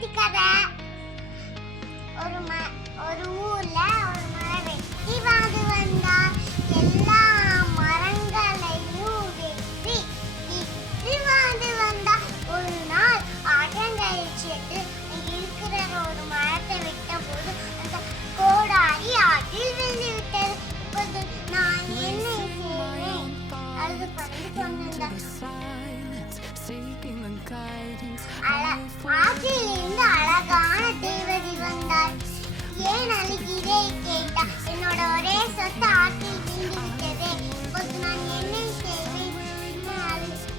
நேர்த்தி கதை. ஒரு ஊர்ல ஒரு மரம் வெட்டி வாழ்ந்து வந்தார். எல்லா மரங்களையும் வெட்டி விட்டு வாழ்ந்து வந்தார். ஒரு நாள் ஆற்றங்கரைச்சிட்டு இருக்கிற ஒரு மரத்தை விட்ட போது அந்த கோடாரி ஆற்றில் விழுந்து விட்டது. இப்போது நான் என்ன செய்வேன்? அது பண்ணி சொன்னார். ஆற்றிலிருந்து அழகான தேவதை வந்தார். ஏன் அழுகிறே கேட்டார். என்னோட ஒரே சொத்து ஆற்றில் விழுந்து விட்டதே. இப்போது நான் என்ன செய்வேன்?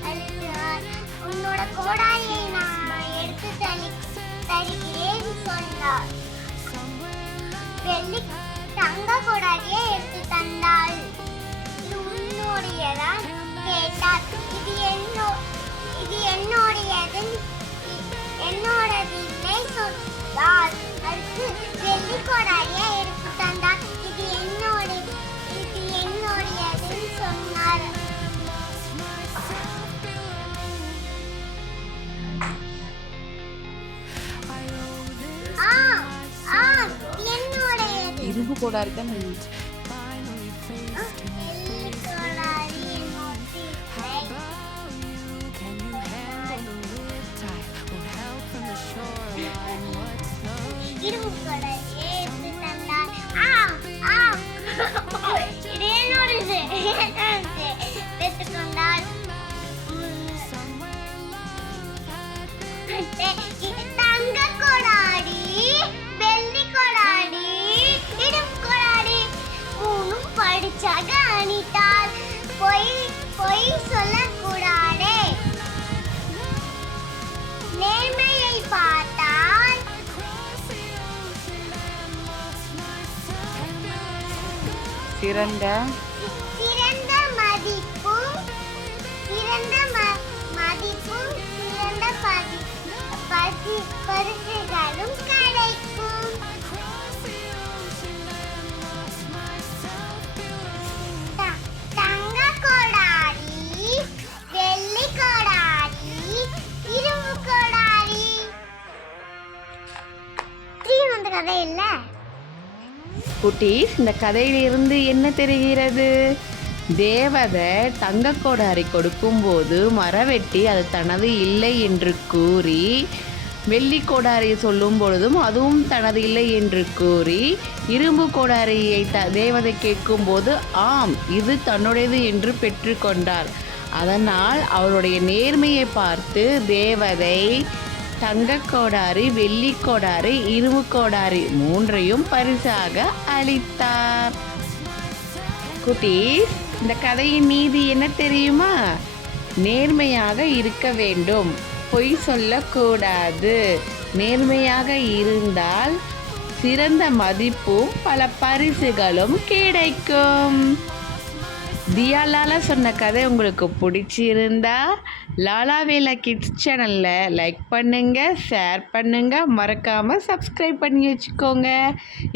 அழுகிறார். உன்னோட கோடாரியை நான் எடுத்து தருகிறேன் சொன்னார். வெள்ளி தங்க கோடாரியை எடுத்து தந்தாள். இது உன்னுடையதான் கேட்டார். இது என்னோடதில்லை சொன்னார். அதுக்கு வெள்ளி கோடாரியை எடுத்து தந்தார். இது என்னுடையதுன்னு சொன்னார். என்னுடையது. இரும்பு கோடாரி தான். இரும்பு கோடாரியை எடுத்து தந்தார். இது என்னோடது பெற்றுக்கொண்டாள். தங்க கோடாரி, வெள்ளி கோடாரி, இரும்பு கோடாரி மூணும் படிச்சாக அணித்தாள். பொய் சொல்லக்கூடாதே. நேர்மையை பார்த்தால் சிறந்த மதிப்பும் சிறந்த பரிசுகளும் கிடைக்கும். தங்க கோடாரி, வெள்ளி கோடாரி, இரும்பு கோடாரி. அந்த கதை இல்ல குட்டீஸ், இந்த கதையிலிருந்து என்ன தெரிகிறது? தேவதை தங்க கோடாரி கொடுக்கும்போது மரவெட்டி அது தனது இல்லை என்று கூறி, வெள்ளி கோடாரியை சொல்லும் பொழுதும் அதுவும் தனது இல்லை என்று கூறி, இரும்பு கோடாரியை தேவதை கேட்கும்போது ஆம் இது தன்னுடையது என்று பெற்றுக்கொண்டார். அதனால் அவருடைய நேர்மையை பார்த்து தேவதை தங்க கோடாரி, வெள்ளி கோடாரி, இரும்பு கோடாரி மூன்றையும் பரிசாக அளித்தார். குட்டீஸ், இந்த கதையின் நீதி என்ன தெரியுமா? நேர்மையாக இருக்க வேண்டும், பொய் சொல்லக்கூடாது. நேர்மையாக இருந்தால் சிறந்த மதிப்பும் பல பரிசுகளும் கிடைக்கும். தியா லாலா சொன்ன கதை உங்களுக்கு பிடிச்சிருந்தா லாலாவேலா கிட்ஸ் சேனலில் லைக் பண்ணுங்கள், ஷேர் பண்ணுங்கள், மறக்காமல் சப்ஸ்கிரைப் பண்ணி வச்சுக்கோங்க.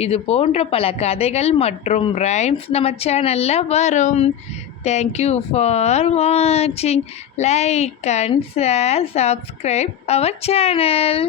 இது போன்ற பல கதைகள் மற்றும் ரைம்ஸ் நம்ம சேனலில் வரும். தேங்க்யூ ஃபார் வாட்சிங். Like and share, subscribe our channel.